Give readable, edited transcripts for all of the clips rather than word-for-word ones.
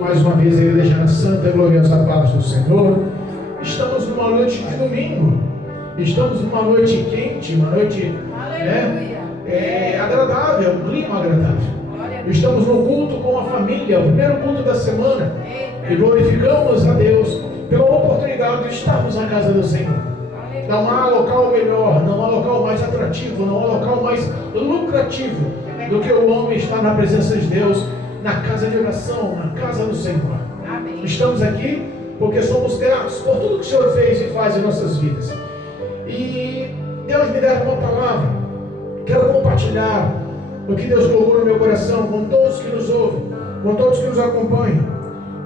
Mais uma vez a igreja na santa e gloriosa paz do Senhor. Estamos numa noite de domingo. Estamos numa noite quente, uma noite agradável, um clima agradável. Estamos no culto com a família, o primeiro culto da semana. E glorificamos a Deus pela oportunidade de estarmos na casa do Senhor. Não há local melhor, não há local mais atrativo, não há local mais lucrativo do que o homem estar na presença de Deus, na casa de oração, na casa do Senhor. Amém. Estamos aqui porque somos gratos por tudo que o Senhor fez e faz em nossas vidas. E Deus me deu uma palavra. Quero compartilhar o que Deus colocou no meu coração com todos que nos ouvem, com todos que nos acompanham,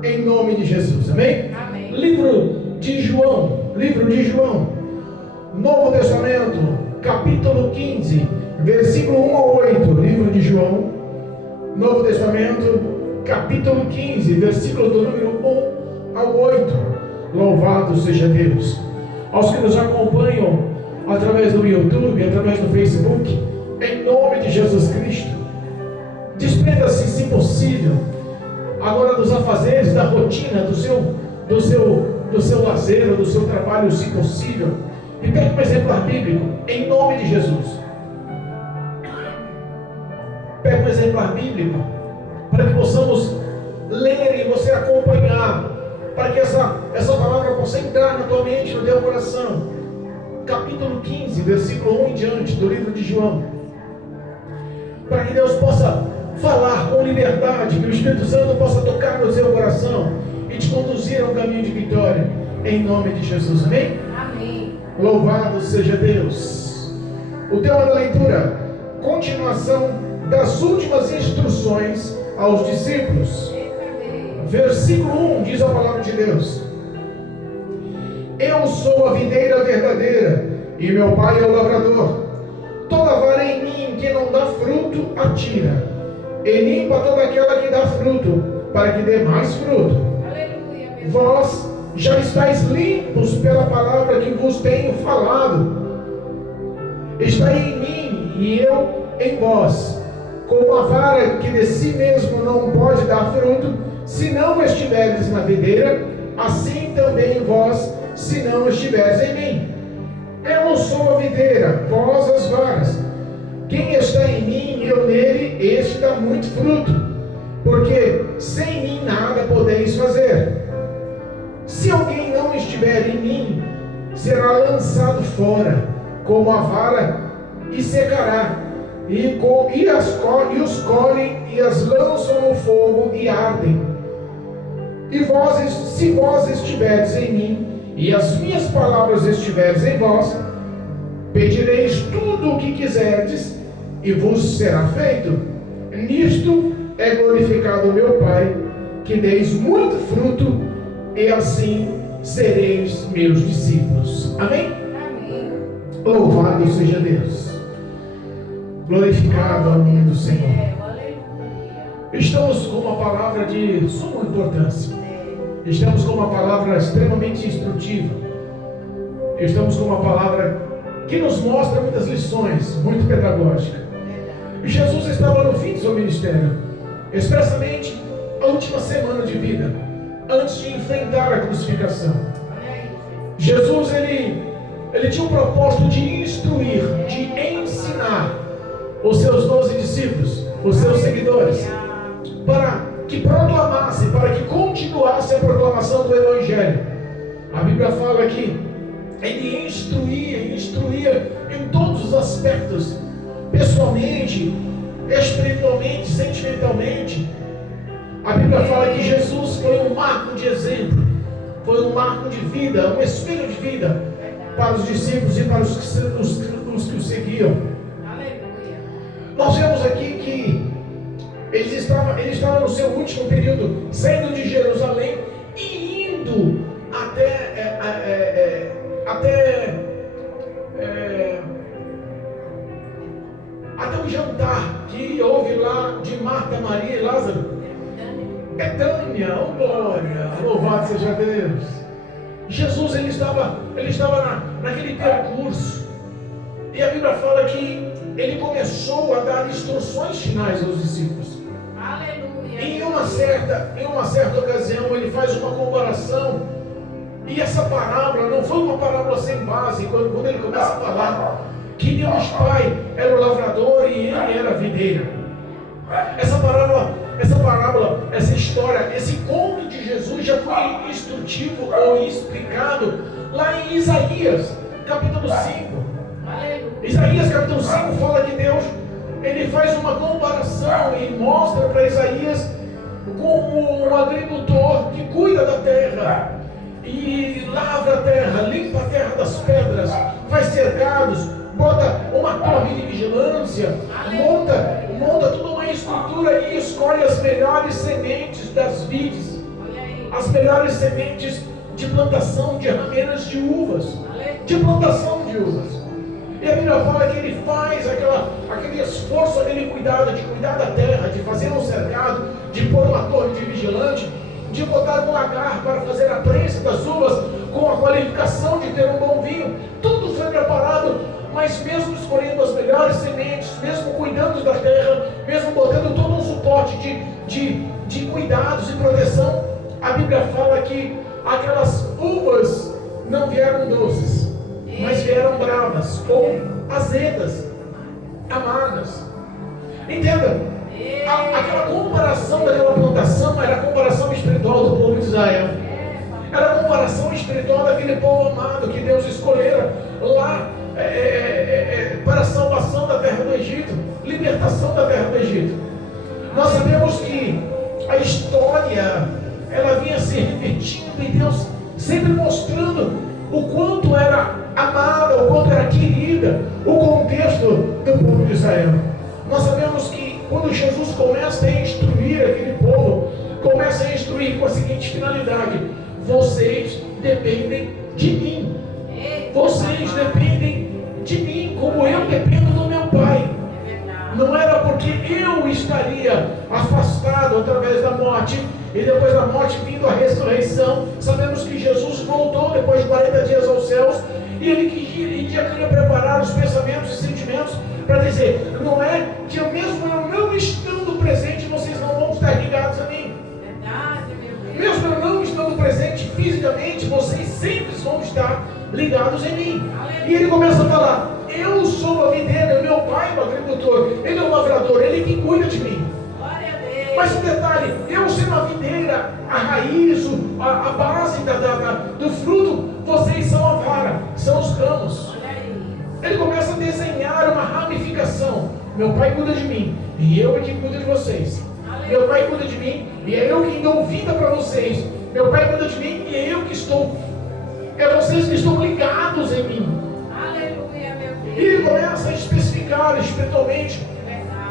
em nome de Jesus. Amém? Amém. Livro de João, Novo Testamento, capítulo 15, versículo 1 a 8. Livro de João, Novo Testamento, capítulo 15, versículo do número 1 ao 8. Louvado seja Deus. Aos que nos acompanham através do YouTube, através do Facebook, em nome de Jesus Cristo, desprenda-se, se possível, agora dos afazeres, da rotina, do seu lazer, do seu trabalho, se possível, e pega um exemplar bíblico, em nome de Jesus. Pega um exemplar bíblico para que possamos ler e você acompanhar, para que essa palavra possa entrar na tua mente, no teu coração. Capítulo 15, versículo 1 em diante do livro de João, para que Deus possa falar com liberdade, que o Espírito Santo possa tocar no seu coração e te conduzir a um caminho de vitória, em nome de Jesus. Amém? Amém. Louvado seja Deus. O tema da leitura: continuação das últimas instruções aos discípulos. Versículo 1 diz a palavra de Deus: eu sou a videira verdadeira e meu pai é o lavrador. Toda vara em mim que não dá fruto, atira, e limpa toda aquela que dá fruto, para que dê mais fruto. Aleluia, vós já estáis limpos pela palavra que vos tenho falado. Está em mim e eu em vós. Como a vara que de si mesmo não pode dar fruto, se não estiveres na videira, assim também vós, se não estiveres em mim. Eu sou a videira, vós as varas. Quem está em mim e eu nele, este dá muito fruto, porque sem mim nada podeis fazer. Se alguém não estiver em mim, será lançado fora, como a vara, e secará. E os colhem e as lançam no fogo e ardem. E vós, se vós estiveres em mim e as minhas palavras estiveres em vós, pedireis tudo o que quiserdes e vos será feito. Nisto é glorificado o meu Pai, que deis muito fruto, e assim sereis meus discípulos. Amém? Amém. Louvado seja Deus. Glorificado ao nome do Senhor. Estamos com uma palavra de suma importância. Estamos com uma palavra extremamente instrutiva. Estamos com uma palavra que nos mostra muitas lições, muito pedagógica. Jesus estava no fim do seu ministério, expressamente a última semana de vida, antes de enfrentar a crucificação. Jesus, ele tinha o propósito de instruir, de ensinar os seus 12 discípulos, os seus seguidores, para que proclamasse, para que continuasse a proclamação do Evangelho. A Bíblia fala que ele instruía em todos os aspectos, pessoalmente, espiritualmente, sentimentalmente. A Bíblia fala que Jesus foi um marco de exemplo, foi um marco de vida, um espelho de vida para os discípulos e para os que o seguiam. Nós vemos aqui que ele estava no seu último período, saindo de Jerusalém e indo até o jantar que houve lá de Marta, Maria e Lázaro. Betânia, oh glória, louvado seja Deus. Jesus ele estava naquele percurso, e a Bíblia fala que ele começou a dar instruções finais aos discípulos. Aleluia. Em uma certa ocasião, ele faz uma comparação. E essa parábola não foi uma parábola sem base. Quando ele começa a falar que Deus Pai era o lavrador e ele era a videira. Essa parábola, essa história, esse conto de Jesus já foi instrutivo ou explicado lá em Isaías, capítulo 5. Isaías, capítulo 5, fala que Deus, ele faz uma comparação e mostra para Isaías como um agricultor que cuida da terra e lavra a terra, limpa a terra das pedras, faz cercados, bota uma torre de vigilância, monta toda uma estrutura e escolhe as melhores sementes das vides, as melhores sementes de plantação de rameiras de uvas, de plantação de uvas. E a Bíblia fala que ele faz aquele esforço, aquele cuidado de cuidar da terra, de fazer um cercado, de pôr uma torre de vigilante, de botar um lagar para fazer a prensa das uvas com a qualificação de ter um bom vinho. Tudo foi preparado, mas mesmo escolhendo as melhores sementes, mesmo cuidando da terra, mesmo botando todo um suporte de cuidados e proteção, a Bíblia fala que aquelas uvas não vieram doces, mas vieram bravas, ou azedas, amargas. Entenda, aquela comparação daquela plantação era a comparação espiritual do povo de Israel. Era a comparação espiritual daquele povo amado que Deus escolhera lá para a salvação da terra do Egito, libertação da terra do Egito. Nós sabemos que a história, ela vinha se repetindo e Deus sempre mostrando o quanto era amada, o quanto era querida, o contexto do povo de Israel. Nós sabemos que quando Jesus começa a instruir aquele povo, começa a instruir com a seguinte finalidade: vocês dependem de mim. Vocês dependem de mim, como eu dependo do meu Pai. Não era porque eu estaria afastado através da morte, e depois da morte vindo a ressurreição. Sabemos que Jesus voltou depois de 40 dias aos céus, e ele queria preparar os pensamentos e sentimentos para dizer: não é que mesmo eu não estando presente, vocês não vão estar ligados a mim. Mesmo eu não estando presente fisicamente, vocês sempre vão estar ligados em mim. E ele começa a falar: eu sou a videira, meu pai é o agricultor, ele é o lavrador, ele que cuida de mim. Mas um detalhe: eu sendo a videira, a raiz, a base do fruto, vocês são a vara, são os ramos. Ele começa a desenhar uma ramificação. Meu pai cuida de mim, e eu é que cuido de vocês. Meu pai cuida de mim, e é eu que dou vida para vocês. Meu pai cuida de mim, e é eu que estou. É vocês que estão ligados em mim. Aleluia, meu Deus. E ele começa a especificar espiritualmente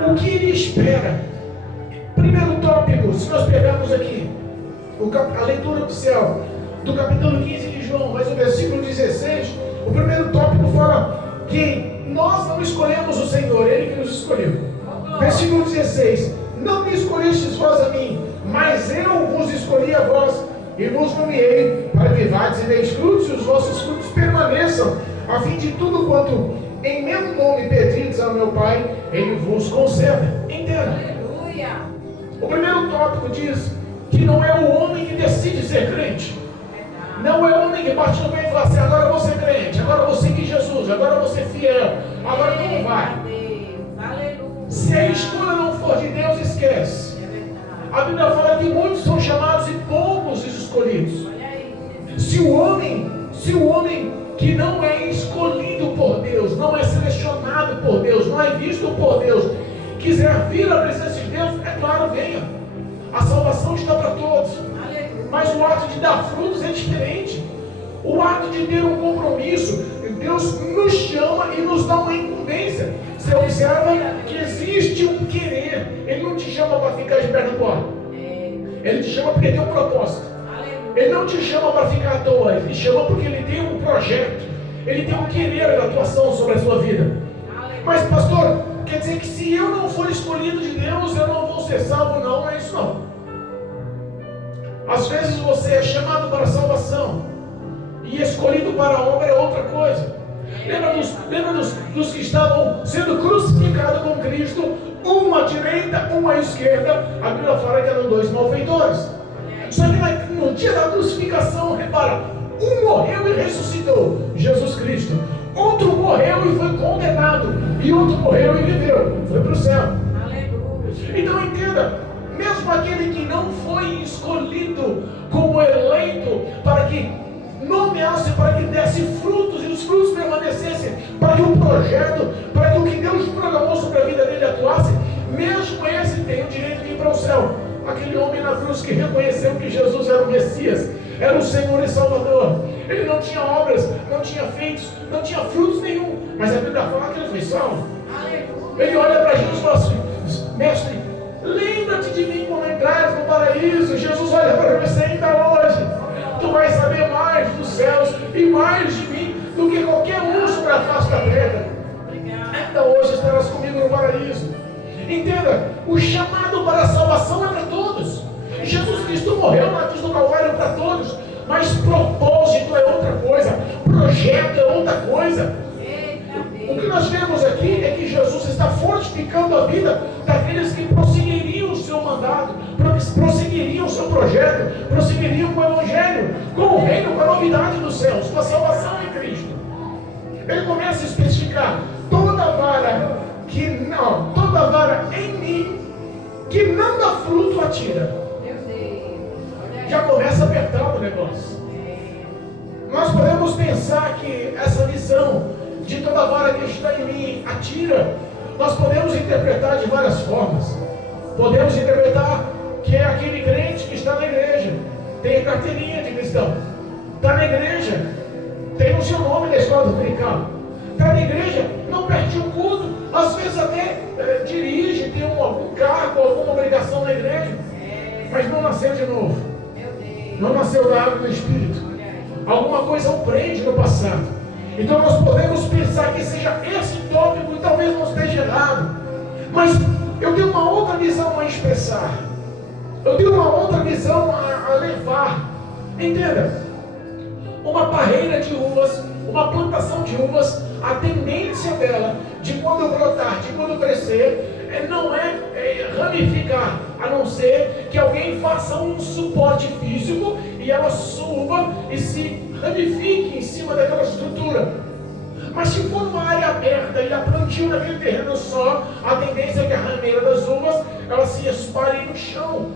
o que ele espera. Primeiro tópico, se nós pegarmos aqui a leitura oficial do capítulo 15 de João, mas o versículo 16, o primeiro tópico fala que nós não escolhemos o Senhor, Ele que nos escolheu. Versículo 16: não me escolhestes vós a mim, mas eu vos escolhi a vós, e vos nomeei para que vades e deis frutos, e os vossos frutos permaneçam, a fim de tudo quanto em meu nome pedires ao meu Pai, Ele vos conceda. Entenda. Aleluia. O primeiro tópico diz que não é o homem que decide ser crente. Não é o homem que bate no peito e fala assim: agora eu vou ser crente, agora eu vou seguir Jesus, agora eu vou ser fiel, agora não vai. Se a escolha não for de Deus, esquece. A Bíblia fala que muitos são chamados e poucos os escolhidos. Se o homem que não é escolhido por Deus, não é selecionado por Deus, não é visto por Deus, quiser vir à presença de Deus, é claro, venha. A salvação está para todos. Mas o ato de dar frutos é diferente. O ato de ter um compromisso, Deus nos chama e nos dá uma incumbência. Você observa que existe um querer. Ele não te chama para ficar de perna pro ar. Ele te chama porque tem um propósito. Ele não te chama para ficar à toa. Ele te chama porque ele tem um projeto. Ele tem um querer de atuação sobre a sua vida. Mas pastor, quer dizer que se eu não for escolhido de Deus, eu não vou ser salvo? Não, não é isso não. Às vezes você é chamado para a salvação e escolhido para a obra é outra coisa. Lembra dos que estavam sendo crucificados com Cristo? uma à direita, uma à esquerda. A Bíblia fala que eram dois malfeitores. Só que no dia da crucificação, repara, um morreu e ressuscitou, Jesus Cristo. Outro morreu e foi condenado. E outro morreu e viveu, foi para o céu. Então entenda, mesmo aquele que não foi escolhido como eleito para que nomeasse, para que desse frutos e os frutos permanecessem, para que o projeto, para que o que Deus programou sobre a vida dele atuasse, mesmo esse tem o direito de ir para o céu. Aquele homem na cruz que reconheceu que Jesus era o Messias, era o Senhor e Salvador. Ele não tinha obras, não tinha feitos, não tinha frutos nenhum, mas a Bíblia fala que ele foi salvo. Ele olha para Jesus e fala assim: mestre, lembra-te de mim quando entrares no paraíso. Jesus olha para você ainda hoje. Tu vais saber mais dos céus e mais de mim do que qualquer um sobre a face da terra. Ainda hoje estarás comigo no paraíso. Entenda, o chamado para a salvação é para todos. Jesus Cristo morreu na cruz do Calvário para todos, mas propósito é outra coisa, projeto é outra coisa. O que nós vemos aqui é que Jesus está fortificando a vida daqueles que prosseguiriam o seu mandato, prosseguiriam o seu projeto, prosseguiriam com o Evangelho, com o reino, com a novidade dos céus, com a salvação em Cristo. Ele começa a especificar: toda vara em mim que não dá fruto atira. Já começa a apertar o negócio. Nós podemos pensar que essa visão de toda vara que está em mim atira, nós podemos interpretar de várias formas. Podemos interpretar que é aquele crente que está na igreja, tem a carteirinha de cristão, está na igreja, tem o seu nome na escola dominical, está na igreja, não perde o culto, às vezes até dirige, tem algum cargo, alguma obrigação na igreja, mas não nasceu de novo, não nasceu da água do Espírito, alguma coisa o prende no passado. Então nós podemos pensar que seja esse tópico, e talvez não esteja errado, mas eu tenho uma outra visão a expressar, eu tenho uma outra visão a levar. Entenda, uma parreira de uvas, uma plantação de uvas, a tendência dela, de quando brotar, de quando crescer, não é ramificar, a não ser que alguém faça um suporte físico e ela suba e se ramifique em cima daquela estrutura. Mas se for uma área aberta e a plantio naquele terreno só, a tendência é que a rameira das uvas ela se espalhe no chão.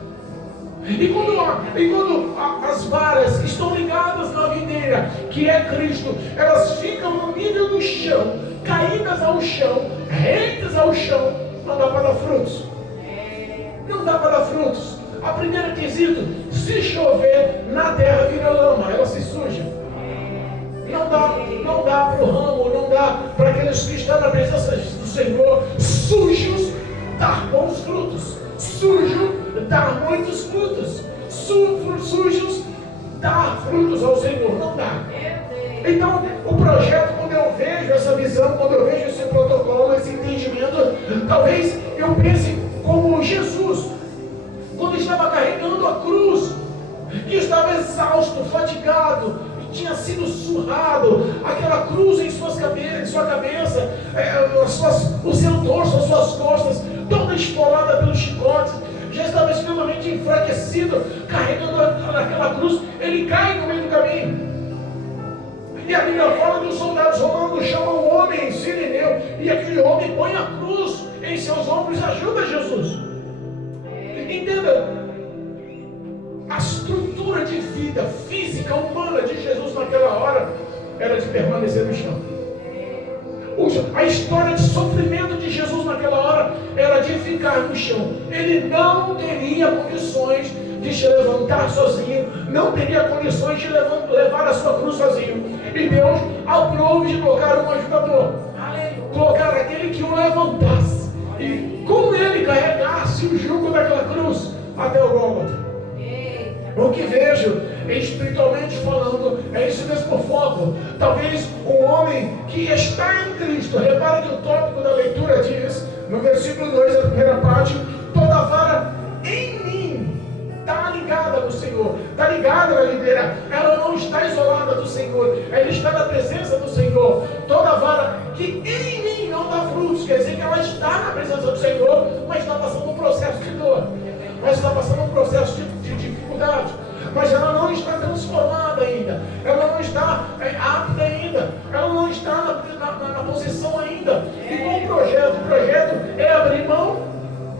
E quando as varas estão ligadas na videira, que é Cristo, elas ficam no nível do chão, caídas ao chão, retas ao chão, não dá para dar frutos. Não dá para dar frutos. A primeira quesito: se chover na terra vira lama, ela se suja. Não dá para o ramo, não dá para aqueles que estão na presença do Senhor sujos dar bons frutos, sujo dar muitos frutos, sujos dar frutos ao Senhor, não dá. Então o projeto, quando eu vejo essa visão, quando eu vejo esse protocolo, esse entendimento, talvez eu pense como Jesus, quando estava carregando a cruz, e estava exausto, fatigado, tinha sido surrado, aquela cruz em sua cabeça, o seu dorso, as suas costas, toda esfolada pelos chicotes, já estava extremamente enfraquecido, carregando aquela cruz. Ele cai no meio do caminho. E a Bíblia fala que os soldados romanos chamam um homem sirineu, e aquele homem põe a cruz em seus ombros e ajuda Jesus. Entenda, a estrutura de vida física, humana de Jesus naquela hora era de permanecer no chão. A história de sofrimento de Jesus naquela hora era de ficar no chão. Ele não teria condições de se levantar sozinho, não teria condições de levar a sua cruz sozinho. E Deus aprove de colocar um ajudador, colocar aquele que o levantasse e com ele carregasse o jugo daquela cruz até o Gólgota. O que vejo, espiritualmente falando, é esse mesmo foco. Talvez um homem que está em Cristo, repara que o tópico da leitura diz, no versículo 2, a primeira parte: toda vara em mim está ligada no Senhor, está ligada na videira, ela não está isolada do Senhor, ela está na presença do Senhor. Toda vara que em mim não dá frutos, quer dizer que ela está na presença do Senhor, mas está passando um processo de dificuldade, mas ela não está transformada ainda, ela não está apta ainda, ela não está na posição ainda. E qual o projeto? O projeto é abrir mão?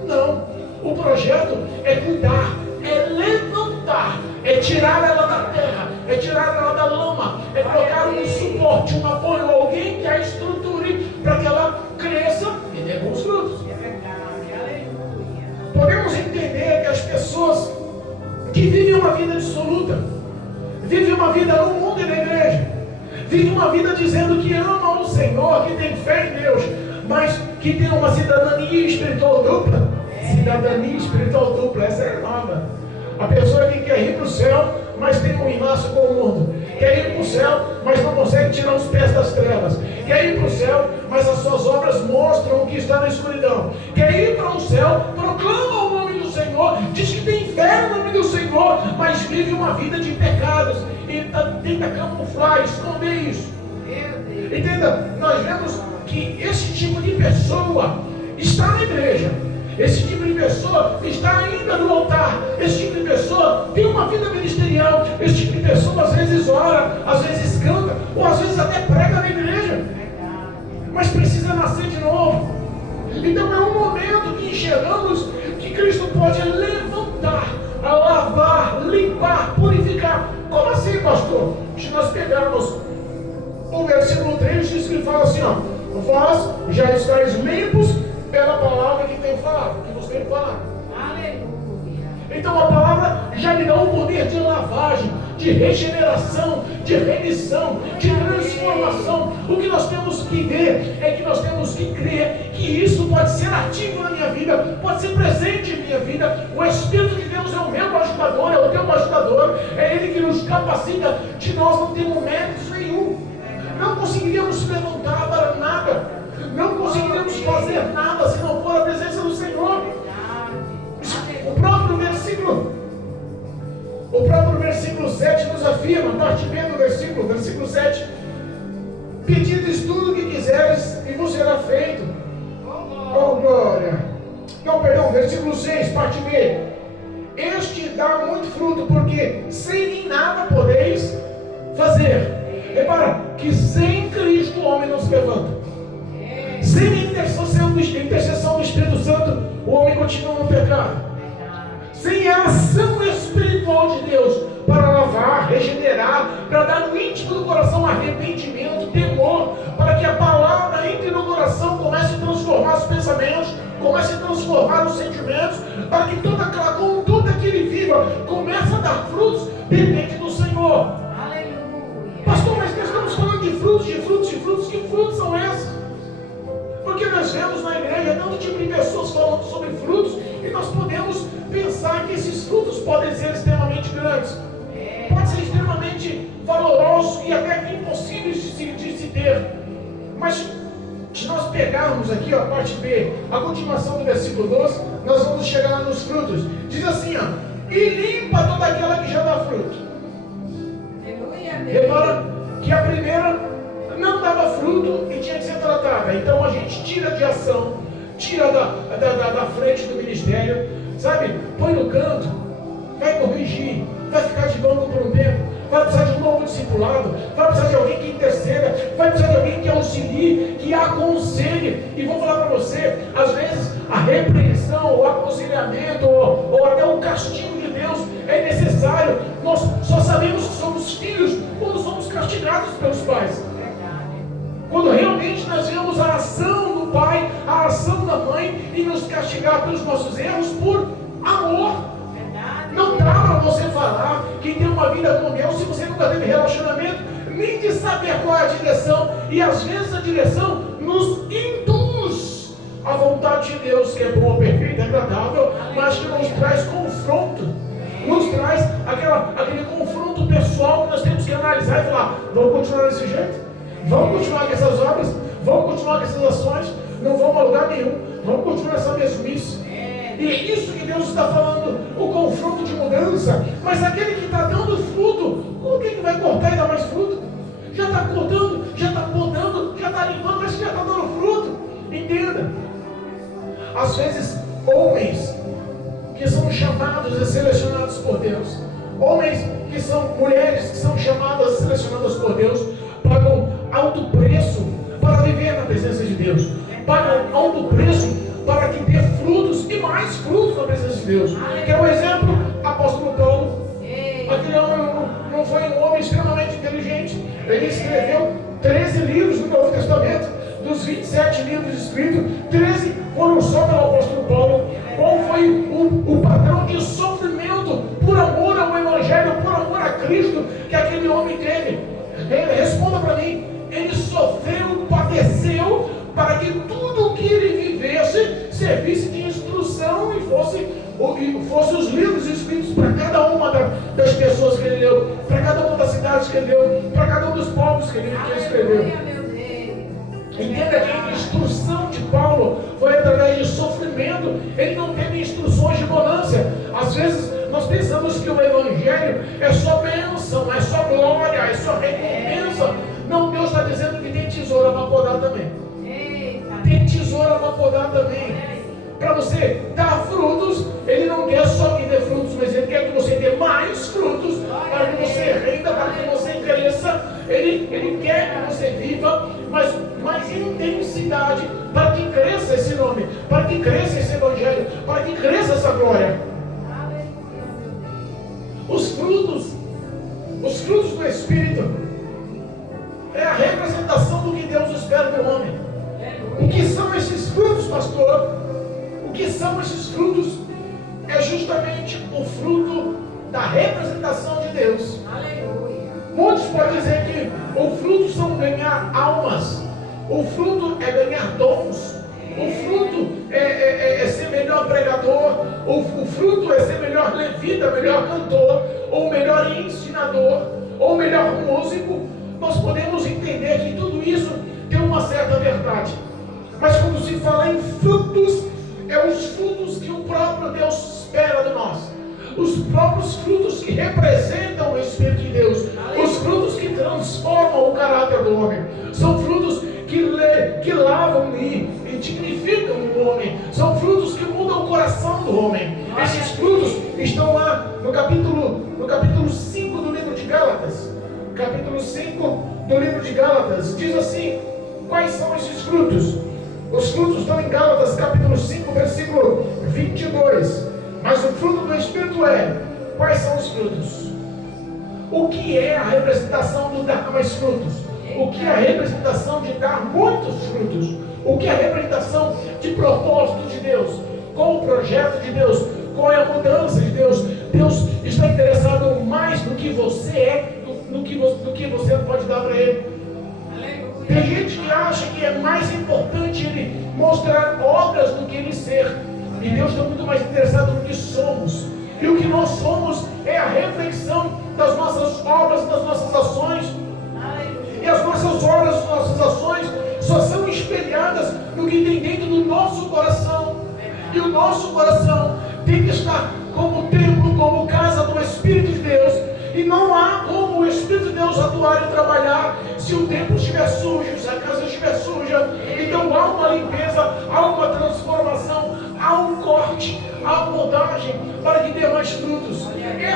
Não. O projeto é cuidar, é levantar, é tirar ela da terra, é tirar ela da lama, é colocar um suporte, um apoio, alguém que a estruture para que ela cresça e dê bons frutos. Podemos entender que as pessoas que vivem uma vida dissoluta, vivem uma vida no mundo e na igreja, vivem uma vida dizendo que ama o Senhor, que tem fé em Deus, mas que tem uma cidadania espiritual dupla. Cidadania espiritual dupla, essa é nova. A pessoa que quer ir para o céu, mas tem um enlaço com o mundo. Quer ir para o céu, mas não consegue tirar os pés das trevas. Quer ir para o céu, mas as suas obras mostram que está na escuridão. Quer ir para o céu, proclama o nome do Senhor, diz que tem fé no nome do Senhor, mas vive uma vida de pecados e tenta camuflar, esconder isso. Entenda, nós vemos que esse tipo de pessoa está na igreja. Esse tipo de pessoa está ainda no altar. Esse tipo de pessoa tem uma vida ministerial. Esse tipo de pessoa às vezes ora, às vezes canta, ou às vezes até prega na igreja, mas precisa nascer de novo. Então é um momento que enxergamos que Cristo pode levantar, lavar, limpar, purificar. Como assim, pastor? Se nós pegarmos o versículo 3, diz que ele fala assim, ó: vós já estáis limpos pela palavra que tem falado, que você tem falado. Aleluia. Então a palavra já me dá um poder de lavagem, de regeneração, de remissão, de transformação. O que nós temos que ver é que nós temos que crer que isso pode ser ativo na minha vida, pode ser presente em minha vida. O Espírito de Deus é o meu ajudador, é o teu ajudador, é Ele que nos capacita. De nós não temos méritos nenhum, não conseguiríamos se levantar para nada, não conseguiremos fazer nada se não for a presença do Senhor. O próprio versículo 7 nos afirma, parte B do versículo 7: pedides tudo o que quiseres e vos será feito. Oh glória! Não, perdão, versículo 6, parte B: este dá muito fruto, porque sem mim nada podeis fazer. Repara que sem Cristo o homem não se levanta. Sem a intercessão do Espírito Santo, o homem continua no pecado. Sem a ação espiritual de Deus para lavar, regenerar, para dar no íntimo do coração arrependimento, temor, para que a palavra entre no coração, comece a transformar os pensamentos, comece a transformar os sentimentos, para que toda aquela conduta que ele viva comece a dar frutos, depende do Senhor. Aleluia. Pastor, mas nós estamos falando de frutos, que frutos são esses? Porque nós vemos na igreja tanto tipo de pessoas falando sobre frutos, e nós podemos pensar que esses frutos podem ser extremamente grandes, podem ser extremamente valorosos e até impossíveis de se ter. Mas se nós pegarmos aqui a parte B, a continuação do versículo 12, nós vamos chegar lá nos frutos. Diz assim, ó: e limpa toda aquela que já dá fruto. Aleluia. Repara que a primeira não dava fruto e tinha que ser tratada. Então a gente tira de ação, tira da frente do ministério, sabe? Põe no canto, vai corrigir, vai ficar de banco por um tempo, vai precisar de um novo discipulado, vai precisar de alguém que interceda, vai precisar de alguém que auxilie, que aconselhe. E vou falar para você, às vezes a repreensão, o aconselhamento, ou até o castigo de Deus é necessário. Nós só sabemos que somos filhos quando somos castigados pelos pais. Quando realmente nós vemos a ação do pai, a ação da mãe, e nos castigar pelos nossos erros por amor. Não dá para você falar que tem uma vida com Deus se você nunca teve relacionamento, nem de saber qual é a direção. E às vezes a direção nos induz à vontade de Deus, que é boa, perfeita, agradável, mas que nos traz confronto, nos traz aquele confronto pessoal que nós temos que analisar e falar: vamos continuar desse jeito? Vamos continuar com essas obras? Vamos continuar com essas ações? Não vamos a lugar nenhum. Vamos continuar essa mesmice. E é isso que Deus está falando, o confronto de mudança. Mas aquele que está dando fruto, por que vai cortar e dar mais fruto? Já está cortando, já está podando, já está limpando, mas já está dando fruto. Entenda. Às vezes, homens que são chamados e selecionados por Deus. Homens que são mulheres que são chamadas e selecionadas por Deus, pagam alto preço para viver na presença de Deus. Pagam alto preço para que dê frutos e mais frutos na presença de Deus. Quer um exemplo? Apóstolo Paulo. Aquele homem não foi um homem extremamente inteligente. Ele escreveu 13 livros no Novo Testamento. Dos 27 livros escritos, 13 foram só pelo apóstolo Paulo. Qual foi o padrão de sofrimento por amor ao Evangelho, por amor a Cristo que aquele homem teve? Responda para mim. Ele sofreu, padeceu, para que tudo o que ele vivesse servisse de instrução e fosse os livros escritos para cada uma das pessoas que ele leu, para cada uma das cidades que ele leu, para cada um dos povos que ele escreveu. Entenda que a instrução de Paulo foi através de sofrimento. Ele não teve instruções de bonança. Às vezes nós pensamos que o Evangelho é só bênção, é só glória, é só recompensa. Não, Deus está dizendo que tem tesoura para podar também. Tem tesoura para podar também. Para você dar frutos, Ele não quer só que dê frutos, mas Ele quer que você dê mais frutos, para que você renda, para que você cresça. Ele quer que você viva, mas mais intensidade, para que cresça esse nome, para que cresça esse Evangelho, para que cresça essa glória. Os frutos do Espírito é a representação do que Deus espera do homem. O que são esses frutos, pastor? O que são esses frutos? É justamente o fruto da representação de Deus. Aleluia. Muitos podem dizer que o fruto são ganhar almas, o fruto é ganhar dons, o fruto é ser melhor pregador, o fruto é ser melhor levita, melhor cantor, ou melhor ensinador, ou melhor músico. Nós podemos entender que tudo isso tem uma certa verdade. Mas quando se fala em frutos, é os frutos que o próprio Deus espera de nós. Os próprios frutos que representam o Espírito de Deus. Os frutos que transformam o caráter do homem. São frutos que lavam e dignificam o homem. São frutos que mudam o coração do homem. Esses frutos estão lá no capítulo 5 do livro de Gálatas. Capítulo 5 do livro de Gálatas. Diz assim: quais são esses frutos? Os frutos estão em Gálatas, capítulo 5, versículo 22. Mas o fruto do Espírito é... Quais são os frutos? O que é a representação de dar mais frutos? O que é a representação de dar muitos frutos? O que é a representação de propósito de Deus? Qual o projeto de Deus? Qual é a mudança de Deus? Deus está interessado mais no que você é, no que você pode dar para Ele. Tem gente que acha que é mais importante Ele mostrar obras do que Ele ser. E Deus está muito mais interessado no que somos. E o que nós somos é a reflexão das nossas obras, das nossas ações. E as nossas obras, as nossas ações só são espelhadas no que tem dentro do nosso coração. E o nosso coração tem que estar como templo, como casa do Espírito de Deus. E não há como o Espírito de Deus atuar e trabalhar se o templo estiver sujo, se a casa estiver suja. Então há uma limpeza, há uma transformação, há um corte, há moldagem para que dê mais frutos.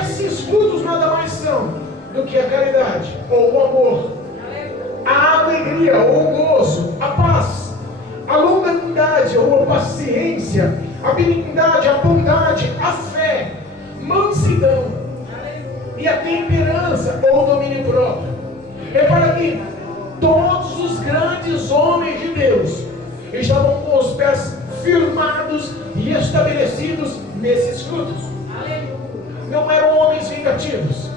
Esses frutos nada mais são do que a caridade, ou o amor, a alegria, ou o gozo, a paz, a longanimidade, ou a paciência, a benignidade, a bondade, a fé, mansidão e a temperança, ou o domínio próprio. Repara que todos os grandes homens de Deus estavam com os pés firmados e estabelecidos nesses frutos. Não eram homens vingativos,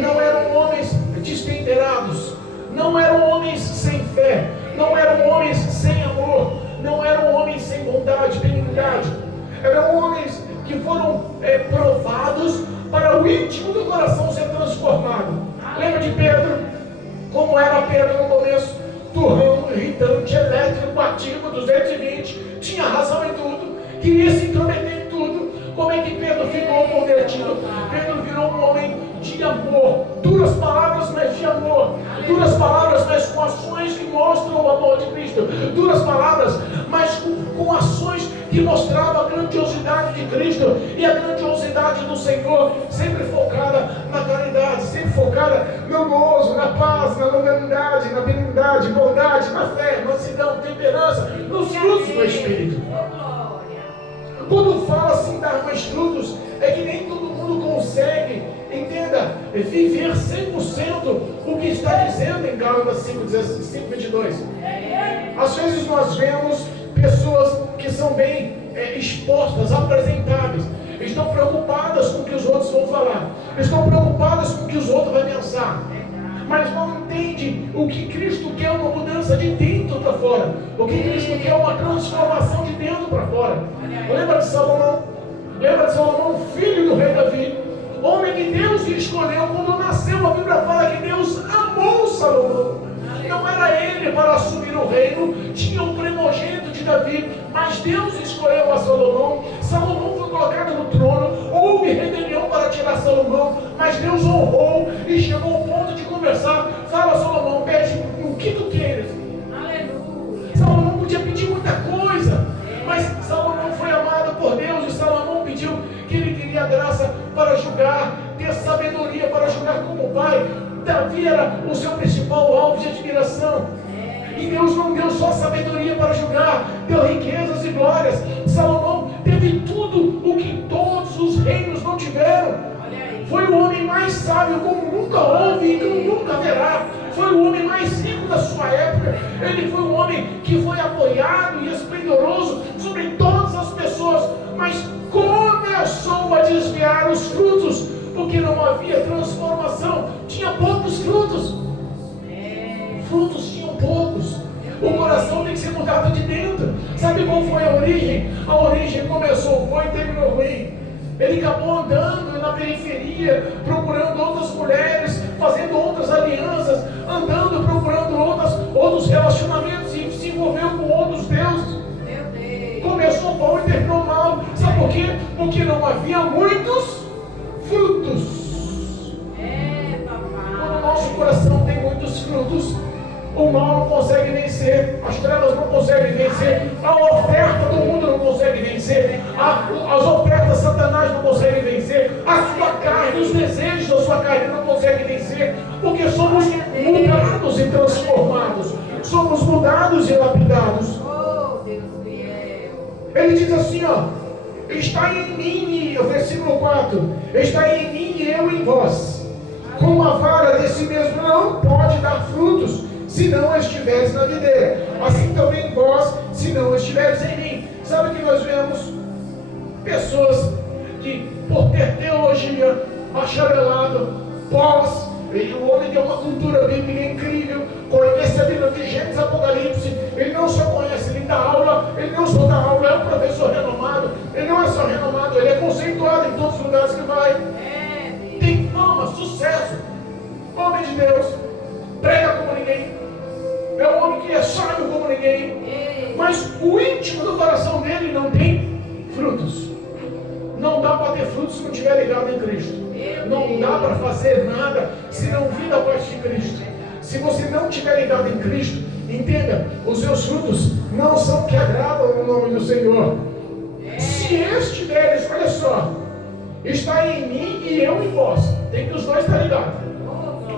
não eram homens destemperados, não eram homens sem fé, não eram homens sem amor, não eram homens sem bondade, benignidade. Eram homens que foram provados para o íntimo do coração ser transformado. Lembra de Pedro? Como era Pedro no começo? Turrão, irritante, elétrico, ativo, 220, tinha razão em tudo, queria se intrometer em tudo. Como é que Pedro ficou convertido? Pedro virou um homem de amor, duras palavras, mas de amor, duras palavras, mas com ações que mostram o amor de Cristo, duras palavras, mas com ações que mostrava a grandiosidade de Cristo e a grandiosidade do Senhor, sempre focada na caridade, sempre focada no gozo, na paz, na longanimidade, na benignidade, bondade, na fé, mansidão, temperança, nos frutos do Espírito. Quando fala assim dar mais frutos, é que nem todo mundo consegue, entenda, viver 100% o que está dizendo em Gálatas 5:22. Às vezes nós vemos pessoas que são bem expostas, apresentáveis, estão preocupadas com o que os outros vão falar, estão preocupadas com o que os outros vão pensar, mas não entende o que Cristo quer, uma mudança de dentro para fora, o que Cristo quer, uma transformação de dentro para fora. Lembra de Salomão? Lembra de Salomão, filho do rei Davi, homem que Deus escolheu quando nasceu? A Bíblia fala que Deus amou Salomão. Não era ele para assumir o reino, tinha o primogênito de Davi, mas Deus escolheu a Salomão. Salomão foi colocado no trono, houve rebelião para tirar Salomão, mas Deus honrou e chegou ao ponto de conversar. Fala, Salomão, pede o que tu queres. Aleluia. Salomão podia pedir muita coisa, mas Salomão foi amado por Deus, e Salomão pediu que ele queria graça para julgar, ter sabedoria para julgar como pai. Davi era o seu principal alvo de admiração. E Deus não deu só sabedoria para julgar, deu riquezas e glórias. Salomão teve tudo o que todos os reinos não tiveram. Foi o homem mais sábio como nunca houve e como nunca haverá. Foi o homem mais rico da sua época. Ele foi um homem que foi apoiado e esplendoroso sobre todas as pessoas, mas começou a desviar os frutos, porque não havia transformação, tinha poucos frutos. Frutos tinham poucos. O coração tem que ser mudado de dentro. Sabe qual foi a origem? A origem começou bom e terminou ruim. Ele acabou andando na periferia, procurando outras mulheres, fazendo outras alianças, andando, procurando outros relacionamentos, e se envolveu com outros deuses. Começou bom e terminou mal. Sabe por quê? Porque não havia muitos frutos. Quando o nosso coração tem muitos frutos, o mal não consegue vencer, as trevas não conseguem vencer, a oferta do mundo não consegue vencer, as ofertas de Satanás não conseguem vencer, a sua carne, os desejos da sua carne não conseguem vencer, porque somos mudados e transformados, somos mudados e lapidados. Ele diz assim, ó, está em mim, o versículo 4, está em mim e eu em vós. Como a vara desse mesmo não pode dar frutos, se não estiveres na videira, assim também vós, se não estiveres em mim. Sabe que nós vemos pessoas que, por ter teologia, bacharelado, pós, e o homem tem uma cultura bíblica incrível, conhece a Bíblia de Gênesis, Apocalipse, ele não só conhece, ele dá aula, ele não só dá aula, é um professor renomado, ele não é só renomado, ele é conceituado em todos os lugares que vai, tem fama, sucesso, homem de Deus, prega como ninguém, é um homem que é sábio como ninguém, mas o íntimo do coração dele não tem frutos. Não dá para ter frutos se não estiver ligado em Cristo. Não dá para fazer nada se não vir da parte de Cristo. Se você não estiver ligado em Cristo, entenda, os seus frutos não são que agradam no nome do Senhor. Se estiveres, olha só, está em mim e eu em vós, tem que os dois estar ligados.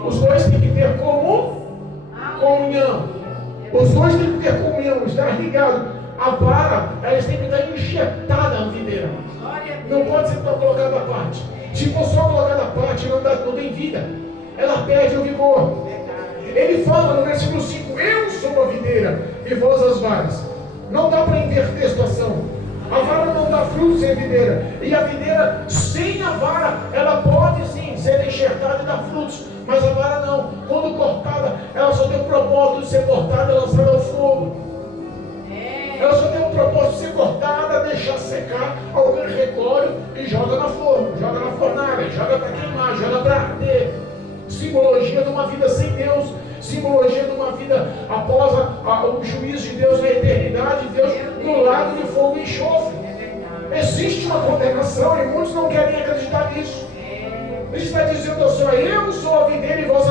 Os dois têm que ter comunhão. Os dois têm que ter comunhão, estar ligado. A vara, elas têm que estar enxertada na videira. Não pode ser colocada à parte. Se for só colocada à parte, não tem vida. Ela perde o vigor. Ele fala no versículo 5, eu sou a videira e vós as varas. Não dá para inverter a situação. A vara não dá frutos sem videira. E a videira, sem a vara, ela pode sim ser enxertada e dar frutos. Mas a vara não. Quando cortada, ela só tem o propósito de ser cortada e lançada ao fogo. Ela só tem o propósito de ser cortada, deixar secar, alguém recolhe e joga na forno, joga na fornalha, joga para queimar, joga para arder. Simbologia de uma vida sem Deus, simbologia de uma vida após o juízo de Deus na eternidade, Deus no lago de fogo e enxofre. Existe uma condenação e muitos não querem acreditar nisso. Ele está dizendo assim, eu sou a videira e vós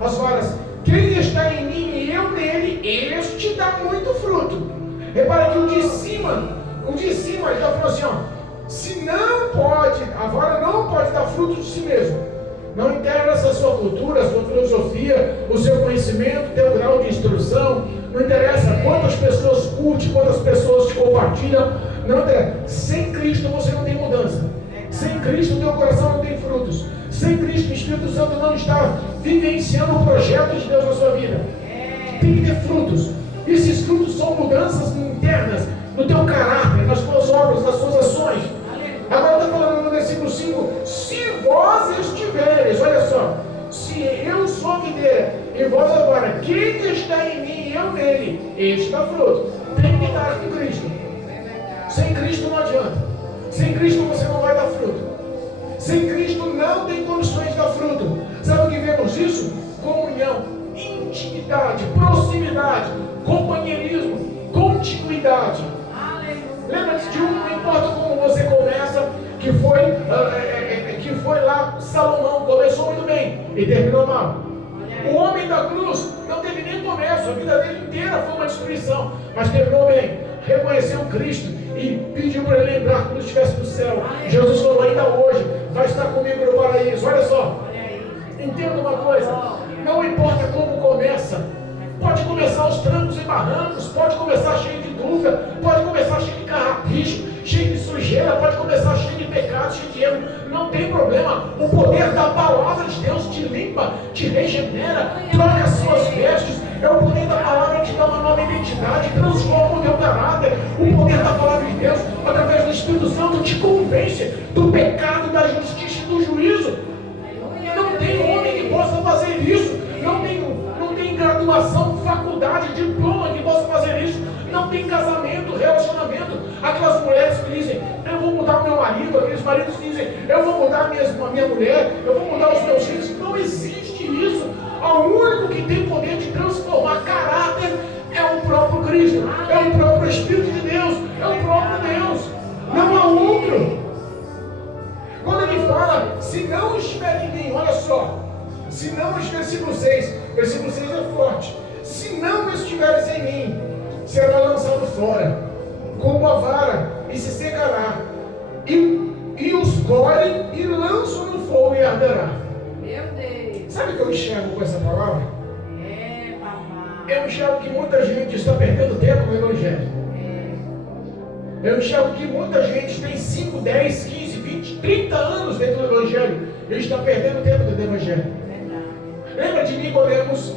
as varas. Quem está em mim e eu nele, este dá muito fruto. Repara que o de cima O de cima já falou assim, ó, se não pode, a vara não pode dar fruto de si mesmo. Não interessa a sua cultura, a sua filosofia, o seu conhecimento, o teu grau de instrução. Não interessa quantas pessoas curte, quantas pessoas te compartilham. Não interessa. Sem Cristo você não tem mudança. Sem Cristo o teu coração não tem frutos. Sem Cristo o Espírito Santo não está vivenciando o projeto de Deus na sua vida. Tem que ter frutos. Esses frutos são mudanças internas no teu caráter, nas tuas obras, nas tuas ações. Agora está falando no versículo 5, se vós estiveres, olha só, se eu sou a videira, e vós agora, quem está em mim e eu nele, este dá fruto. Tem que estar com Cristo. Sem Cristo não adianta. Sem Cristo você não vai dar fruto. Sem Cristo não tem condições de dar fruto. Sabe o que vemos isso? Comunhão, intimidade, proximidade, companheirismo, continuidade. Lembra-se de não importa como você começa, que foi lá Salomão, começou muito bem e terminou mal. O homem da cruz não teve nem começo, a vida dele inteira foi uma destruição, mas terminou bem, reconheceu Cristo e pediu para ele lembrar quando estivesse no céu. Jesus falou, ainda hoje, vai estar comigo no paraíso. Olha só, entenda uma coisa, não importa como começa, pode começar aos trancos e barrancos, pode começar cheio de dúvida, pode começar cheio de carrapicho, cheio de sujeira, pode começar cheio de pecado, cheio de erro, não tem problema. O poder da palavra de Deus te limpa, te regenera, troca as suas vestes. É o poder da palavra que te dá uma nova identidade, transforma o teu caráter. O poder da palavra de Deus, através do Espírito Santo, te convence do pecado, da justiça e do juízo. Não tem homem que possa fazer isso. Não tem graduação, faculdade, diploma que possa fazer isso. Não tem casamento, relacionamento. Aquelas mulheres que dizem, eu vou mudar o meu marido. Aqueles maridos que dizem, eu vou mudar a minha mulher, eu vou mudar os meus filhos. Não existe isso. O único que tem poder de transformar caráter é o próprio Cristo, é o próprio Espírito de Deus, é o próprio Deus. Não há outro. Quando ele fala, se não estiver em mim, olha só, se não, versículo 6 é forte. Se não estiveres em mim, será lançado fora, como a vara, e se secará, e os colhem e lançam no fogo e arderá. Meu Deus. Sabe o que eu enxergo com essa palavra? Papai. Eu enxergo que muita gente está perdendo tempo no Evangelho. Eu enxergo que muita gente tem 5, 10, 15, 20, 30 anos dentro do Evangelho. Ele está perdendo tempo dentro do Evangelho. Lembra de Nicodemos,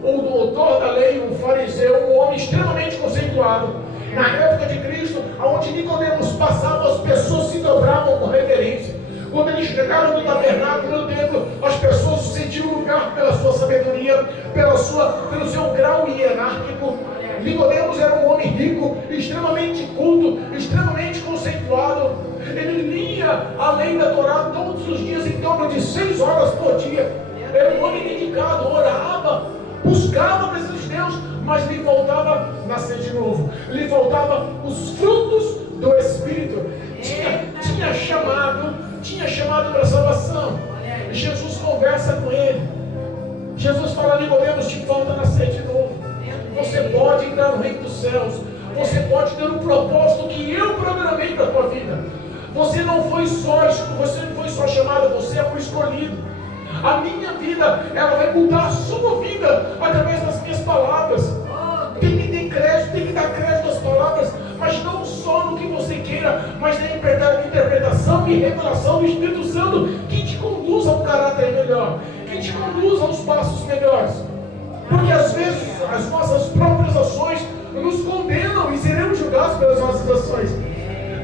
o doutor da lei, um fariseu, um homem extremamente conceituado. Na época de Cristo, onde Nicodemos passava, as pessoas se dobravam com reverência. Quando eles chegaram no tabernáculo, no templo, as pessoas sentiam lugar pela sua sabedoria, pelo seu grau hierárquico. Nicodemos era um homem rico, extremamente culto, extremamente conceituado. Ele lia a lei da Torá todos os dias, em torno de 6 horas por dia. Era um homem dedicado, orava, buscava a presença de Deus, mas lhe faltava nascer de novo. Lhe faltava os frutos do Espírito. Tinha chamado para a salvação. Jesus conversa com ele. Jesus fala, Nicodemos, te falta nascer de novo. Você pode entrar no reino dos céus. Você pode ter um propósito que eu programei para a tua vida. Você não foi só chamado, você é o escolhido. A minha vida, ela vai mudar a sua vida através das minhas palavras. Tem que ter crédito, tem que dar crédito às palavras, mas não só no que você queira, mas na interpretação e revelação do Espírito Santo que te conduz a um caráter melhor, que te conduz aos passos melhores. Porque às vezes as nossas próprias ações nos condenam e seremos julgados pelas nossas ações.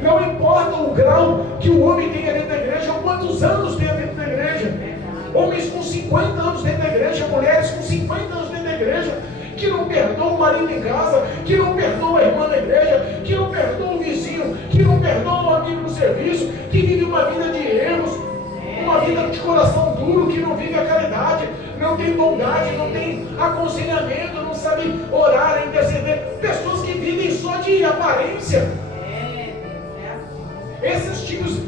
Não importa o grau que o homem tenha dentro da igreja, ou quantos anos tenha dentro da igreja. Homens com 50 anos dentro da igreja, mulheres com 50 anos dentro da igreja, que não perdoam o marido em casa, que não perdoam a irmã na igreja, que não perdoam o vizinho, que não perdoam o amigo no serviço, que vive uma vida de erros, uma vida de coração duro, que não vive a caridade, não tem bondade, não tem aconselhamento, não sabe orar, interceder. Pessoas que vivem só de aparência. Esses tipos,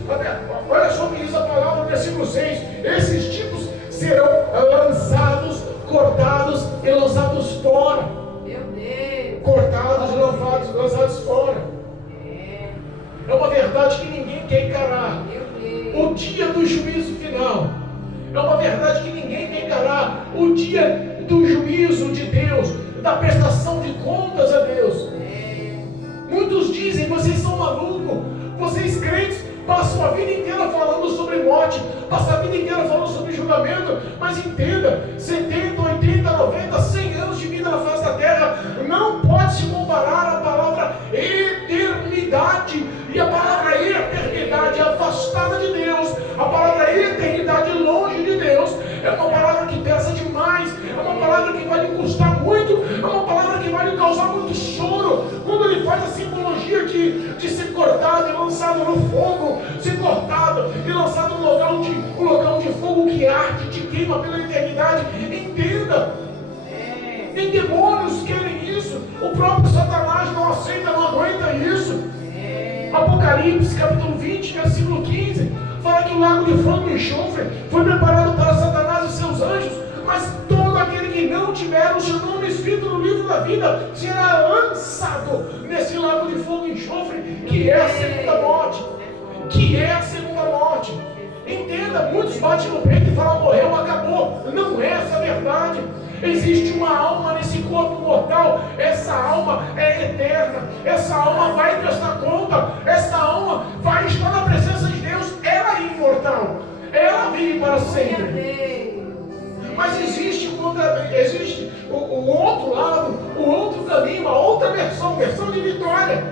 olha só o que diz a palavra no versículo 6, esses tipos serão lançados, cortados e lançados fora. Meu Deus. Cortados e lançados fora. verdade que ninguém quer encarar. O dia do juízo final. É uma verdade que ninguém quer encarar. O dia do juízo de Deus, da prestação de contas a Deus. Muitos dizem, vocês são malucos. Vocês crentes passam a vida inteira falando sobre morte, passam a vida inteira falando sobre julgamento, mas entenda, 70, 80, 90, 100 anos de vida na face da terra não pode se comparar à palavra eternidade. E a palavra eternidade afastada de Deus, a palavra eternidade longe de Deus, é uma palavra que pesa demais, é uma palavra que vai lhe custar muito, é uma palavra que vai lhe causar muito choro. Quando ele faz a simbologia de ser cortado e lançado no fogo, ser cortado e lançado no local de fogo que arde, te queima pela eternidade, entenda. Nem demônios querem isso, o próprio Satanás não aceita, não aguenta isso. Apocalipse capítulo 20, versículo 15, fala que o lago de fogo e enxofre foi preparado para Satanás e seus anjos, mas todo aquele que não tiver o seu nome escrito no livro da vida será lançado nesse lago de fogo e enxofre, que é a segunda morte. Que é a segunda morte. Entenda, muitos batem no peito e falam, morreu, acabou. Não é essa a verdade. Existe uma alma nesse corpo mortal. Essa alma é eterna. Essa alma vai prestar conta. Essa alma vai estar na presença de Deus. Ela é imortal. Ela vive para sempre. Mas existe o outro lado, o outro caminho, a outra versão de vitória,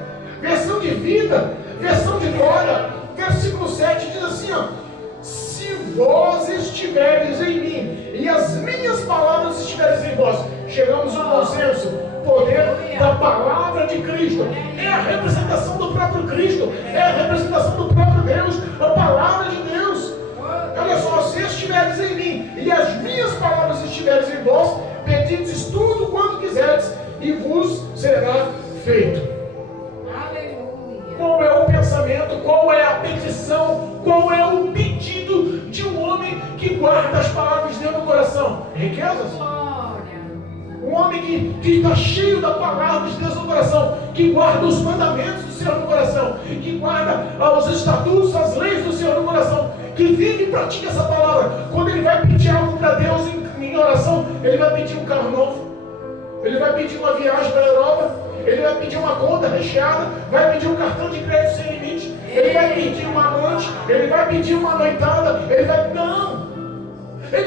versão de vida, versão de glória. Versículo 7 diz assim, ó: se vós estiveres em mim e as minhas palavras estiverem em vós. Chegamos ao consenso. Poder da palavra de Cristo é a representação do próprio Cristo, é a representação do próprio Deus, a palavra de Deus. Olha só, se estiveres em mim e as minhas palavras estiverem em vós, pedides tudo quanto quiserdes e vos será feito. Qual é o pensamento, qual é a petição, qual é o pedido de um homem que guarda as palavras de Deus no coração? Riquezas? Um homem que está cheio da palavra de Deus no coração, que guarda os mandamentos do Senhor no coração, que guarda os estatutos, as leis do Senhor no coração, que vive e pratica essa palavra. Quando ele vai pedir algo para Deus em oração, ele vai pedir um carro novo, ele vai pedir uma viagem para a Europa, ele vai pedir uma conta recheada, vai pedir um cartão de crédito sem limite, ele vai pedir uma amante, ele vai pedir uma noitada, ele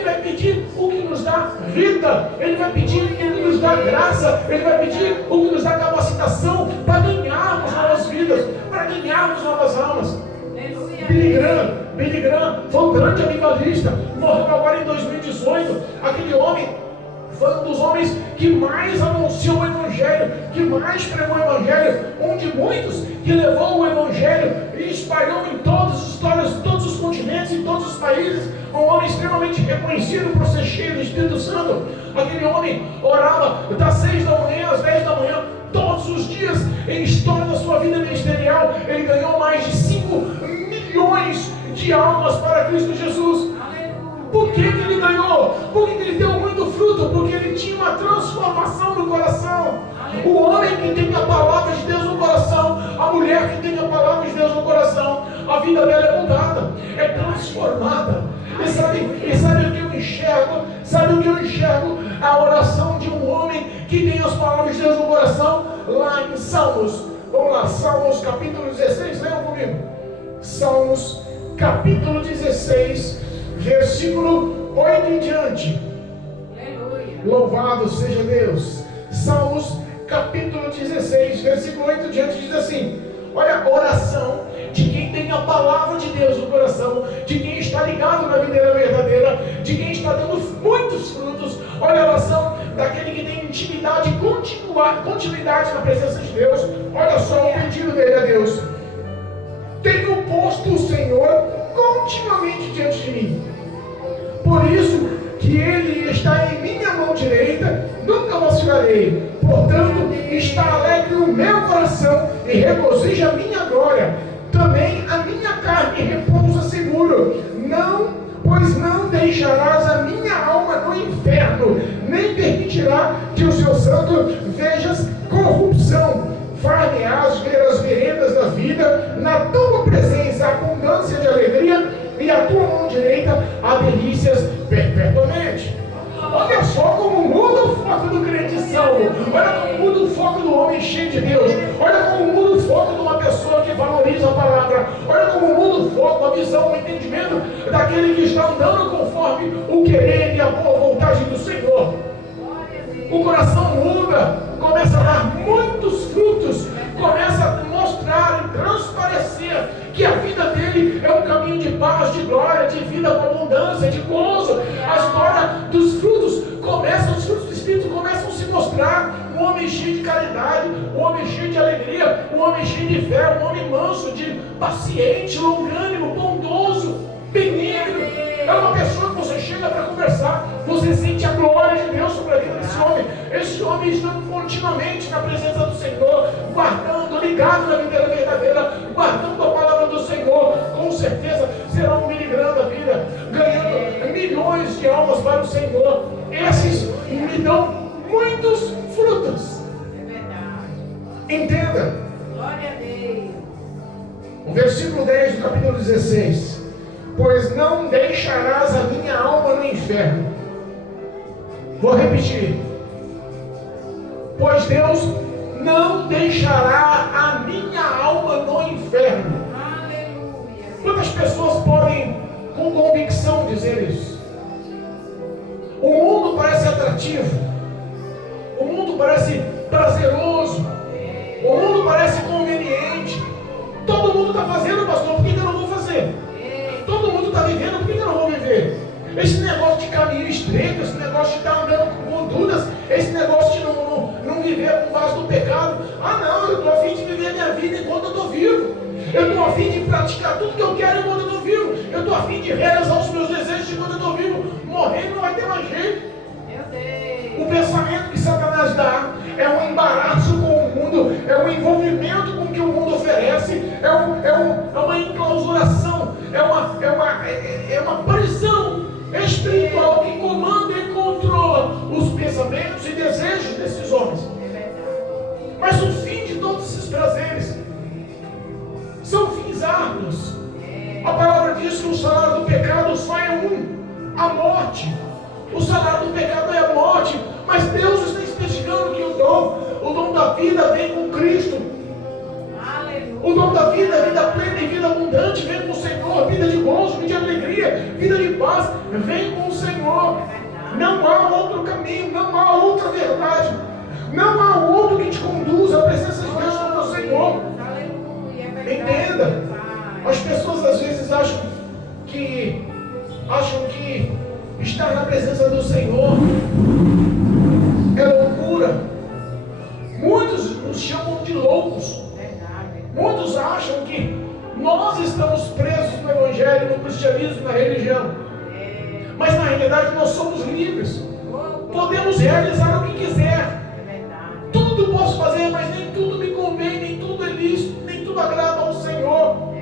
vai pedir o que nos dá vida, ele vai pedir o que nos dá graça, ele vai pedir o que nos dá capacitação para ganharmos novas vidas, para ganharmos novas almas. Billy Graham foi um grande avivalista, morreu agora em 2018. Aquele homem foi um dos homens que mais anunciou o Evangelho, que mais pregou o Evangelho, um de muitos que levou o Evangelho e espalhou em todas as histórias, todos os continentes, em todos os países. Um homem extremamente reconhecido por ser cheio do Espírito Santo. Aquele homem orava das 6 da manhã às 10 da manhã, todos os dias. Em história da sua vida ministerial, ele ganhou mais de 5 milhões de almas para Cristo Jesus. Por que ele ganhou? Por que ele deu muito fruto? Porque ele tinha uma transformação no coração. O homem que tem a palavra de Deus no coração, a mulher que tem a palavra de Deus no coração, a vida dela é mudada, é transformada. E sabe o que eu enxergo? Sabe o que eu enxergo? A oração de um homem que tem as palavras de Deus no coração, lá em Salmos. Vamos lá, Salmos capítulo 16, leiam comigo. Salmos capítulo 16, versículo 8 em diante. Aleluia. Louvado seja Deus. Salmos capítulo 16, versículo 8 em diante diz assim: olha a oração de quem tem a palavra de Deus no coração, de quem está ligado na videira verdadeira, de quem está dando muitos frutos. Olha a oração daquele que tem intimidade e continuidade na presença de Deus. Olha só o pedido dele a Deus: tenho posto o Senhor continuamente diante de mim, por isso que Ele está em minha mão direita, nunca vacilarei. Portanto, está alegre o meu coração e regozija a minha glória. Também a minha carne repousa seguro. Pois não deixarás a minha alma no inferno, nem permitirá que o seu santo vejas corrupção. Far-me-ás ver as veredas da vida, na tua a tua mão direita há delícias perpetuamente. Olha só como muda o foco do crente salvo. Olha como muda o foco do homem cheio de Deus. Olha como muda o foco de uma pessoa que valoriza a palavra. Olha como muda o foco, a visão, o entendimento daquele que está andando conforme o querer e a boa vontade do Senhor. O coração muda, começa a dar muitos frutos, começa a mostrar e transparecer que a vida dele é um caminho de paz, de glória, de vida com abundância, de gozo. A história dos frutos começa, os frutos do Espírito começam a se mostrar. Um homem cheio de caridade, um homem cheio de alegria, um homem cheio de fé, um homem manso, de paciente, longânimo, bondoso, benigno. É uma pessoa que você chega para conversar, você sente a glória de Deus sobre a vida desse homem. Esse homem está continuamente na presença do Senhor, guardando, ligado na vida verdadeira, guardando a palavra do Senhor. Com certeza será um miligrão da vida, ganhando milhões de almas para o Senhor. Esses me dão muitos frutos. É verdade. Entenda. Glória a Deus. O versículo 10 do capítulo 16. Pois não deixarás a minha alma no inferno. Vou repetir. Pois Deus não deixará a minha alma no inferno. Aleluia. Quantas pessoas podem com convicção dizer isso? O mundo parece atrativo. O mundo parece prazeroso. O mundo parece conveniente. Todo mundo está fazendo, pastor, por que eu não vou fazer? Todo mundo está vivendo, por que eu não vou viver? Esse negócio de caminho estreito, esse negócio de estar andando com Dudas, esse negócio de não viver com base do pecado. Ah não, eu estou a fim de viver a minha vida enquanto eu estou vivo. Eu estou a fim de praticar tudo que eu quero enquanto eu estou vivo. Eu estou a fim de realizar os meus desejos enquanto eu estou vivo. Morrendo não vai ter mais jeito. Meu Deus. O pensamento que Satanás dá é um embaraço com o mundo, é um envolvimento com o que o mundo oferece, é uma enclausuração, é uma prisão espiritual que comanda e controla os pensamentos e desejos desses homens. É verdade. Mas o fim de todos esses prazeres são fins árduos. A palavra diz que o salário do pecado só é a morte. O salário do pecado é a morte, mas Deus está especificando que o dom da vida vem com Cristo. Aleluia. O dom da vida, vida plena e vida abundante, vem com o Senhor. Vida de gozo, vida de alegria, vida de paz, vem com o Senhor. Não há outro caminho, não há outra verdade, não há outro que te conduza à presença de Deus como o Senhor. Aleluia. É verdade. Entenda. Pai. As pessoas às vezes acham que estar na presença do Senhor é loucura. Muitos nos chamam de loucos. Verdade. Muitos acham que nós estamos presos no Evangelho, no cristianismo, na religião. Mas na realidade nós somos livres. Podemos realizar o que quiser. É verdade. Tudo posso fazer, mas nem tudo me convém, nem tudo é lícito, nem tudo agrada ao Senhor.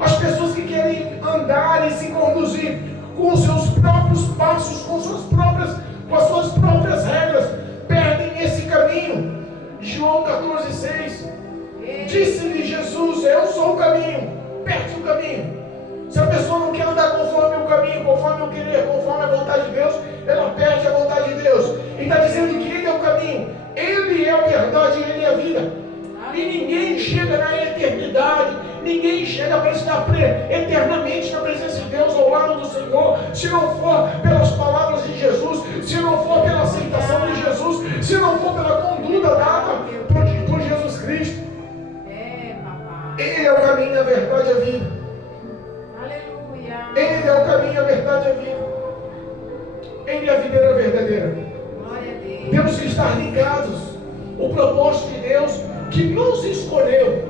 As pessoas que querem andar e se conduzir com os seus próprios passos, com as suas próprias regras, perdem esse caminho. João 14,6. Disse-lhe Jesus: eu sou o caminho. Perde o caminho. Se a pessoa não quer andar conforme o caminho, conforme o querer, conforme a vontade de Deus, ela perde a vontade de Deus. E está dizendo que Ele é o caminho, Ele é a verdade, Ele é a vida. E ninguém chega na eternidade, ninguém chega para estar eternamente na presença de Deus, ao lado do Senhor, se não for pelas palavras de Jesus, se não for pela aceitação de Jesus, se não for pela conduta dada por Jesus Cristo. Ele é o caminho, a verdade e a vida. Aleluia. Ele é o caminho, a verdade e a vida. Ele é a videira verdadeira. Glória a Deus. Temos que estar ligados. O propósito de Deus que nos escolheu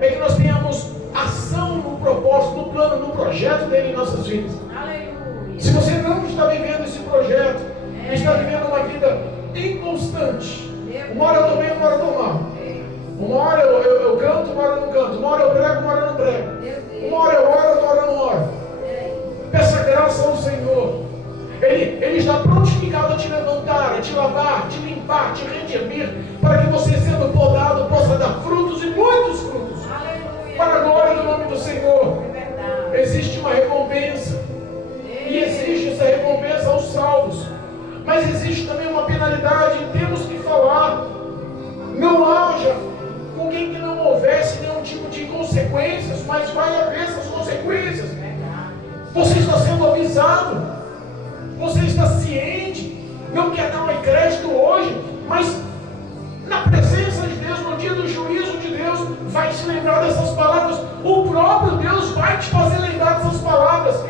é que nós tenhamos ação no propósito, no plano, no projeto dele em nossas vidas. Aleluia. Se você não está vivendo esse projeto, está vivendo uma vida inconstante. Uma hora eu estou bem, uma hora eu estou mal. Uma hora eu canto, uma hora eu não canto. Uma hora eu prego, uma hora eu não prego. Uma hora eu oro, outra hora eu não oro. Peça graça ao Senhor. Ele está prontificado a te levantar, a te lavar, te limpar, te redimir, para que você, sendo podado, possa dar frutos e muitos frutos. Aleluia. Para a glória do nome do Senhor. É verdade. Existe uma recompensa. E existe essa recompensa aos salvos. Mas existe também uma penalidade, e temos que falar. Não haja com quem que não houvesse nenhum tipo de consequências, mas vai haver essas consequências. Você está sendo avisado, você está ciente, não quer dar um crédito hoje, mas na presença de Deus, no dia do juízo de Deus, vai se lembrar dessas palavras. O próprio Deus vai te fazer lembrar dessas palavras.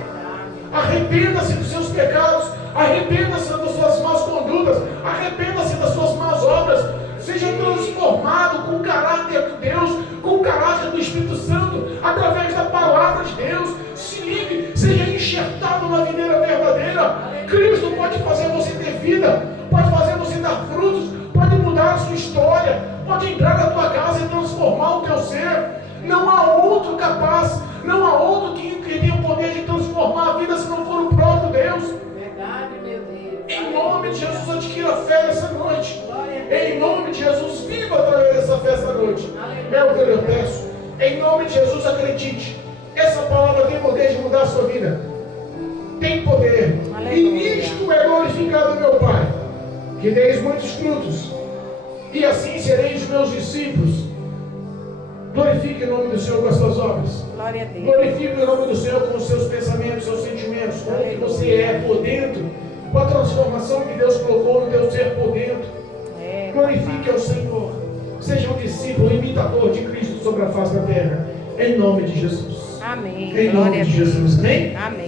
Arrependa-se dos seus pecados, arrependa-se das suas más condutas, arrependa-se das suas más obras, seja transformado com o caráter de Deus, com o caráter do Espírito Santo, através da palavra de Deus. Se ligue, seja enxertado na videira verdadeira. Cristo pode fazer você ter vida, pode fazer você dar frutos, pode mudar a sua história, pode entrar na tua casa e transformar o teu ser. Não há outro capaz, não há outro que tenha o poder de transformar a vida se não for o próprio Deus. Verdade, meu Deus. Em nome de Jesus, adquira fé nessa noite. Em nome de Jesus, viva através dessa fé essa noite. É o que eu peço. Em nome de Jesus, acredite. Essa palavra tem poder de mudar a sua vida. Tem poder. E nisto é glorificado meu Pai, que deis muitos frutos, e assim sereis meus discípulos. Glorifique o nome do Senhor com as suas obras. Glória a Deus. Glorifique o nome do Senhor com os seus pensamentos, seus sentimentos, com o que você é por dentro, com a transformação que Deus colocou no teu ser por dentro. Glorifique ao Senhor. Seja um discípulo, imitador de Cristo sobre a face da terra. Em nome de Jesus. Amém. Em nome de Jesus. Amém? Amém.